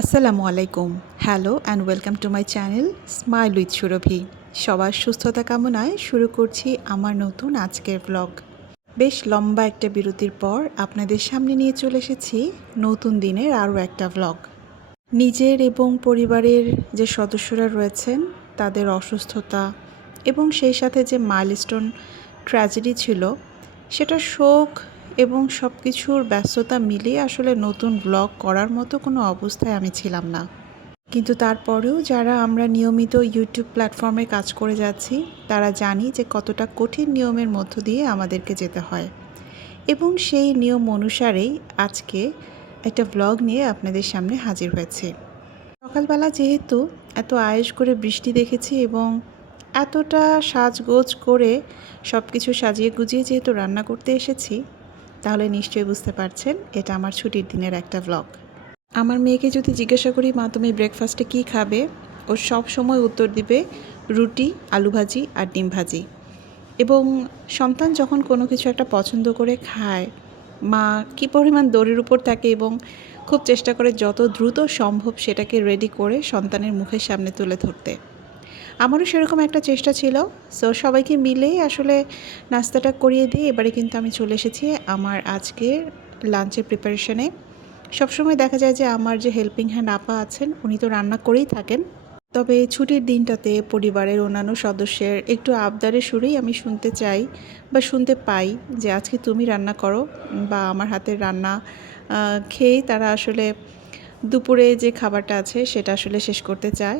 আসসালামু আলাইকুম। Hello and welcome to my channel smile with Surabhi সবার সুস্থতা কামনায় শুরু করছি আমার নতুন আজকের ব্লগ বেশ লম্বা একটা বিরতির পর আপনাদের সামনে নিয়ে চলে এসেছি নতুন দিনের আরও একটা ব্লগ নিজের এবং পরিবারের যে সদস্যরা রয়েছেন, তাদের অসুস্থতা এবং সেই সাথে যে মাইলস্টোন ট্র্যাজেডি ছিল সেটা শোক এবং সব কিছুর ব্যস্ততা মিলিয়ে আসলে নতুন ব্লগ করার মতো কোনো অবস্থায় আমি ছিলাম না। কিন্তু তারপরেও যারা আমরা নিয়মিত ইউটিউব প্ল্যাটফর্মে কাজ করে যাচ্ছি, তারা জানি যে কতটা কঠিন নিয়মের মধ্য দিয়ে আমাদেরকে যেতে হয়। এবং সেই নিয়ম অনুসারেই আজকে একটা ব্লগ নিয়ে আপনাদের সামনে হাজির হয়েছে। সকালবেলা যেহেতু এত আয়েস করে বৃষ্টি দেখেছি এবং এতটা সাজগোজ করে সব কিছু সাজিয়ে গুজিয়ে যেহেতু রান্না করতে এসেছি তাহলে নিশ্চয়ই বুঝতে পারছেন, এটা আমার ছুটির দিনের একটা ব্লগ আমার মেয়েকে যদি জিজ্ঞাসা করি, মা, তুমি ব্রেকফাস্টে কী খাবে? ও সব সময় উত্তর দিবে, রুটি, আলু ভাজি আর ডিম ভাজি। এবং সন্তান যখন কোনো কিছু একটা পছন্দ করে খায়, মা কী পরিমাণ দড়ির উপর থাকে এবং খুব চেষ্টা করে যত দ্রুত সম্ভব সেটাকে রেডি করে সন্তানের মুখের সামনে তুলে ধরতে। আমারও সেরকম একটা চেষ্টা ছিল। সো সবাইকে মিলেই আসলে নাস্তাটা করিয়ে দিয়ে এবারে কিন্তু আমি চলে এসেছি আমার আজকের লাঞ্চের প্রিপারেশনে সবসময় দেখা যায় যে আমার যে হেল্পিং হ্যান্ড আপা আছেন, উনি তো রান্না করেই থাকেন। তবে ছুটির দিনটাতে পরিবারের অন্যান্য সদস্যের একটু আবদারের সুরেই আমি শুনতে চাই বা শুনতে পাই যে আজকে তুমি রান্না করো বা আমার হাতের রান্না খেয়েই তারা আসলে দুপুরে যে খাবারটা আছে সেটা আসলে শেষ করতে চায়।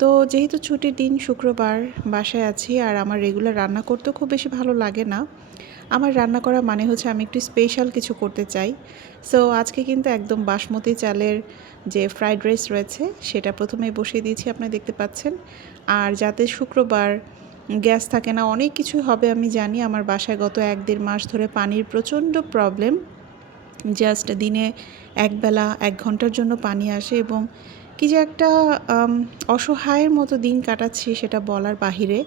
তো যেহেতু ছুটির দিন শুক্রবার বাসায় আছি আর আমার রেগুলার রান্না করতেও খুব বেশি ভালো লাগে না, আমার রান্না করা মানে হচ্ছে আমি একটু স্পেশাল কিছু করতে চাই। সো আজকে কিন্তু একদম বাসমতি চালের যে ফ্রাইড রাইস রয়েছে, সেটা প্রথমে বসিয়ে দিয়েছি আপনারা দেখতে পাচ্ছেন। আর যাতে শুক্রবার গ্যাস থাকে না, অনেক কিছু হবে আমি জানি। আমার বাসায় গত এক দেড় মাস ধরে পানির প্রচণ্ড প্রবলেম জাস্ট দিনে একবেলা এক ঘণ্টার জন্য পানি আসে এবং কি যে একটা অসহায়ের মতো দিন কাটাচ্ছি সেটা বলার বাহিরে।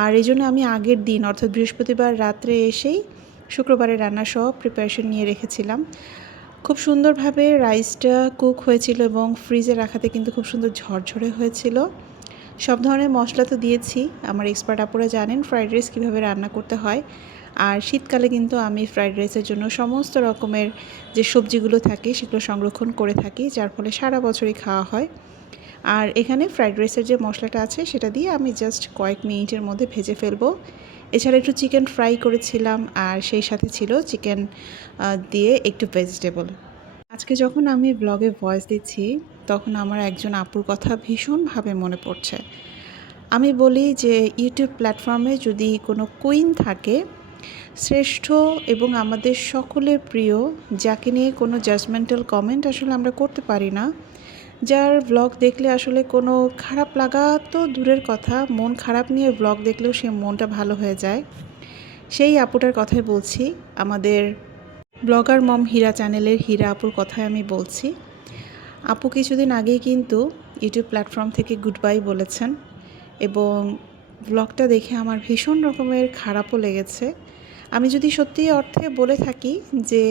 আর এই জন্য আমি আগের দিন, অর্থাৎ বৃহস্পতিবার রাত্রে এসেই শুক্রবারের রান্না সব প্রিপারেশন নিয়ে রেখেছিলাম। খুব সুন্দরভাবে রাইসটা কুক হয়েছিল এবং ফ্রিজে রাখাতে কিন্তু খুব সুন্দর ঝরঝরে হয়েছিল। সব ধরনের মশলা তো দিয়েছি। আমার এক্সপার্ট আপুরা জানেন ফ্রাইড রাইস কীভাবে রান্না করতে হয়। আর শীতকালে কিন্তু আমি ফ্রাইড রাইসের জন্য সমস্ত রকমের যে সবজিগুলো থাকে সেগুলো সংরক্ষণ করে থাকি, যার ফলে সারা বছরই খাওয়া হয়। আর এখানে ফ্রাইড রাইসের যে মশলাটা আছে সেটা দিয়ে আমি জাস্ট কয়েক মিনিটের মধ্যে ভেজে ফেলব। এছাড়া একটু চিকেন ফ্রাই করেছিলাম আর সেই সাথে ছিল চিকেন দিয়ে একটু ভেজিটেবল আজকে যখন আমি ব্লগে ভয়েস দিচ্ছি, তখন আমার একজন আপুর কথা ভীষণভাবে মনে পড়ছে। আমি বলি যে ইউটিউব প্ল্যাটফর্মে যদি কোনো কুইন থাকে শ্রেষ্ঠ এবং আমাদের সকলের প্রিয়, যাকে নিয়ে কোনো জাজমেন্টাল কমেন্ট আসলে আমরা করতে পারি না। যার ব্লগ দেখলে আসলে কোনো খারাপ লাগা তো দূরের কথা, মন খারাপ নিয়ে ব্লগ দেখলেও সে মনটা ভালো হয়ে যায়। সেই আপুটার কথাই বলছি, আমাদের ব্লগার মম হীরা চ্যানেলের হীরা আপুর কথাই আমি বলছি। আপু কিছুদিন আগেই কিন্তু ইউটিউব প্ল্যাটফর্ম থেকে গুড বাই বলেছেন এবং ব্লগটা দেখে আমার ভীষণ রকমের খারাপও লেগেছে। আমি যদি সত্যি অর্থে বলে থাকি যে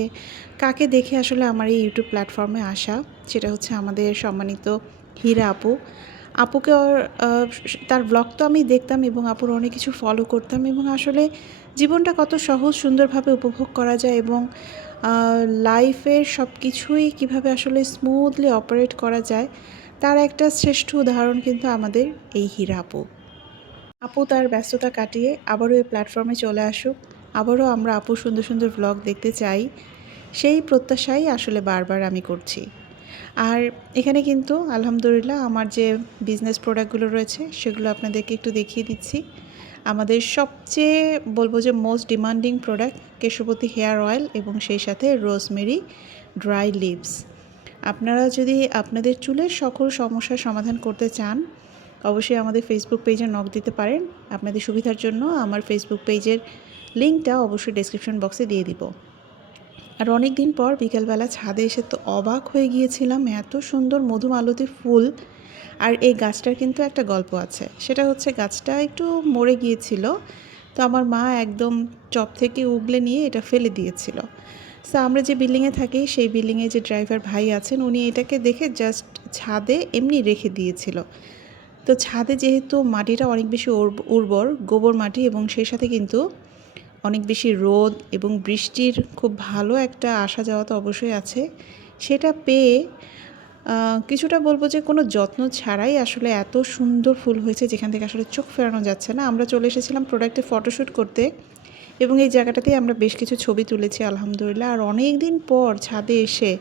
কাকে দেখে আসলে আমার এই ইউটিউব প্ল্যাটফর্মে আসা, সেটা হচ্ছে আমাদের সম্মানিত হীরা আপু। আপুকে তার ব্লগ তো আমি দেখতাম এবং আপুর অনেক কিছু ফলো করতাম এবং আসলে জীবনটা কত সহজ সুন্দরভাবে উপভোগ করা যায় এবং লাইফের সব কিছুই কীভাবে আসলে স্মুথলি অপারেট করা যায়, তার একটা শ্রেষ্ঠ উদাহরণ কিন্তু আমাদের এই হীরা আপু। আপু তার ব্যস্ততা কাটিয়ে আবারও এই প্ল্যাটফর্মে চলে আসুক। আবারও আমরা আপু সুন্দর সুন্দর ব্লগ দেখতে চাই। সেই প্রত্যাশাই আসলে বারবার আমি করছি। আর এখানে কিন্তু আলহামদুলিল্লাহ আমার যে বিজনেস প্রোডাক্টগুলো রয়েছে, সেগুলো আপনাদেরকে একটু দেখিয়ে দিচ্ছি। আমাদের সবচেয়ে বলব যে most demanding product Keshbati hair oil এবং সেই সাথে রোজমেরি ড্রাই লিভস আপনারা যদি আপনাদের চুলের সকল সমস্যার সমাধান করতে চান, অবশ্যই আমাদের ফেসবুক পেজে নক দিতে পারেন। আপনাদের সুবিধার জন্য আমার ফেসবুক পেজের লিঙ্কটা অবশ্যই ডেসক্রিপশন বক্সে দিয়ে দিব। আর অনেক দিন পর বিকেলবেলা ছাদে এসে তো অবাক হয়ে গিয়েছিলাম এত সুন্দর মধুমালতী ফুল। আর এই গাছটার কিন্তু একটা গল্প আছে, সেটা হচ্ছে গাছটা একটু মরে গিয়েছিল, তো আমার মা একদম চপ থেকে উগলে নিয়ে এটা ফেলে দিয়েছিল। সো আমরা যে বিল্ডিংয়ে থাকি, সেই বিল্ডিংয়ে যে ড্রাইভার ভাই আছেন, উনি এটাকে দেখে জাস্ট ছাদে এমনি রেখে দিয়েছিল। তো ছাদে যেহেতু মাটিটা অনেক বেশি উর্বর, গোবর মাটি এবং সেই সাথে কিন্তু অনেক বেশি রোদ এবং বৃষ্টির খুব ভালো একটা আসা যাওয়া তো অবশ্যই আছে। সেটা পেয়ে কিছুটা বলব যে কোনো যত্ন ছাড়াই আসলে এত সুন্দর ফুল হয়েছে যেখান থেকে আসলে চোখ ফেরানো যাচ্ছে না। আমরা চলে এসেছিলাম প্রোডাক্টে ফটোশ্যুট করতে এবং এই জায়গাটাতেই আমরা বেশ কিছু ছবি তুলেছি আলহামদুলিল্লাহ। আর অনেক দিন পর ছাদে এসে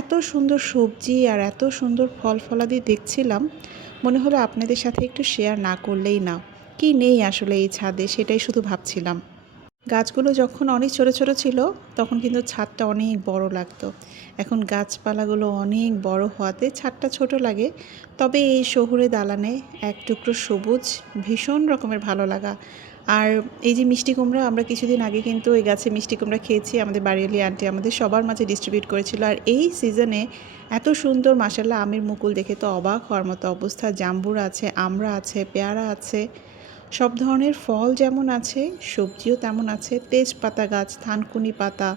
এত সুন্দর সবজি আর এত সুন্দর ফল ফলাদি দেখছিলাম। মনে হলো আপনাদের সাথে একটু শেয়ার না করলেই না। কি নেই আসলে এই ছাদে? সেটাই শুধু ভাবছিলাম। গাছগুলো যখন অনেক ছোট ছোট ছিল, তখন কিন্তু ছাদটা অনেক বড় লাগতো। এখন গাছপালাগুলো অনেক বড় হওয়াতে ছাদটা ছোট লাগে। তবে এই শহুরে দালানে এক টুকরো সবুজ, ভীষণ রকমের ভালো লাগা। আর এই যে মিষ্টি কুমড়া, আমরা কিছুদিন আগে কিন্তু এই গাছে মিষ্টি কুমড়া খেয়েছি। আমাদের বাড়িয়ালি আন্টি আমাদের সবার মাঝে ডিস্ট্রিবিউট করেছিল। আর এই সিজনে এত সুন্দর মাসাল্লাহ আমের মুকুল দেখে তো অবাক হওয়ার মতো অবস্থা। জাম্বুর আছে আমড়া আছে, পেয়ারা আছে। সব ধরনের ফল যেমন আছে, সবজিও তেমন আছে, তেজপাতা গাছ থানকুনি পাতা,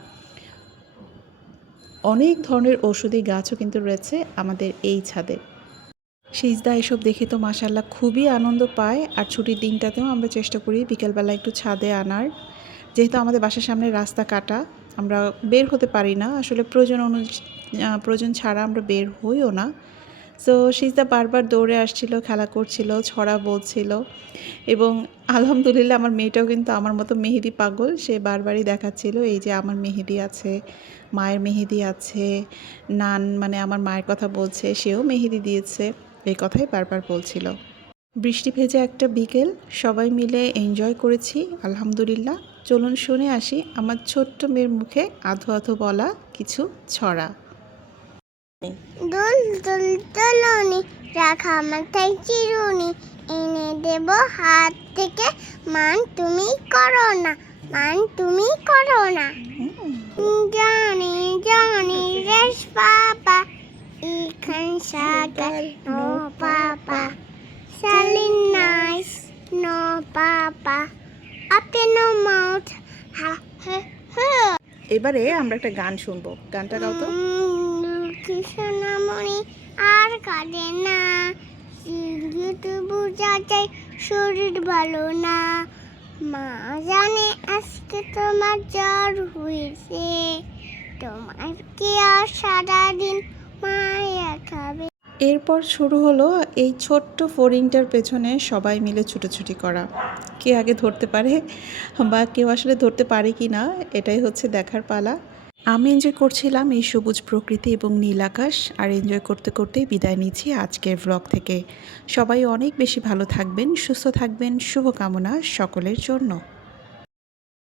অনেক ধরনের ঔষধি গাছও কিন্তু রয়েছে আমাদের এই ছাদে। সিজদা, এসব দেখে তো মাসাল্লাহ খুবই আনন্দ পায়। আর ছুটির দিনটাতেও আমরা চেষ্টা করি বিকেলবেলা একটু ছাদে আনার। যেহেতু আমাদের বাসার সামনে রাস্তা কাটা, আমরা বের হতে পারি না। আসলে প্রয়োজন অনু প্রয়োজন ছাড়া আমরা বের হইও না। সো সিজদা বারবার দৌড়ে আসছিল, খেলা করছিল, ছড়া বলছিল এবং আলহামদুলিল্লাহ আমার মেয়েটাও কিন্তু আমার মতো মেহেদি পাগল। সে বারবারই দেখাচ্ছিল, এই যে আমার মেহেদি আছে, মায়ের মেহেদি আছে, নান মানে আমার মায়ের কথা বলছে, সেও মেহেদি দিয়েছে, এই কথাই বারবার বলছিল। বৃষ্টি ভেজে একটা বিকেল, সবাই মিলে এনজয় করেছি, আলহামদুলিল্লাহ। চলুন শুনে আসি, আমার ছোট্ট মেয়ের মুখে আধো আধো বলা কিছু ছড়া। দুল দুল দুলনি রাখা মাথায় চিরুনি এনে দেব হাত থেকে। মান তুমি করো না মান তুমি করো না। জানি জানি yes papa ইখান sugar no papa. papa up in no mouth ha ha ha এবারে আমরা একটা গান শুনব। গানটা গাও তো। কৃষ্ণমণি আর কাঁদে না। যেহেতু বোঝা যায়, শরীর ভালো না। মা জানে আজকে তোমার জ্বর হয়েছে। তোমার কি আর সারাদিন মায়া খাবে? এরপর শুরু হলো এই ছোট্ট ফড়িংটার পেছনে সবাই মিলে ছুটোছুটি করা। কে আগে ধরতে পারে বা কেউ আসলে ধরতে পারে কি না, এটাই হচ্ছে দেখার পালা। আমি এনজয় করছিলাম এই সবুজ প্রকৃতি এবং নীল আকাশ, আর এনজয় করতে করতেই বিদায় নিচ্ছি আজকের ব্লগ থেকে। সবাই অনেক বেশি ভালো থাকবেন, সুস্থ থাকবেন, শুভকামনা সকলের জন্য।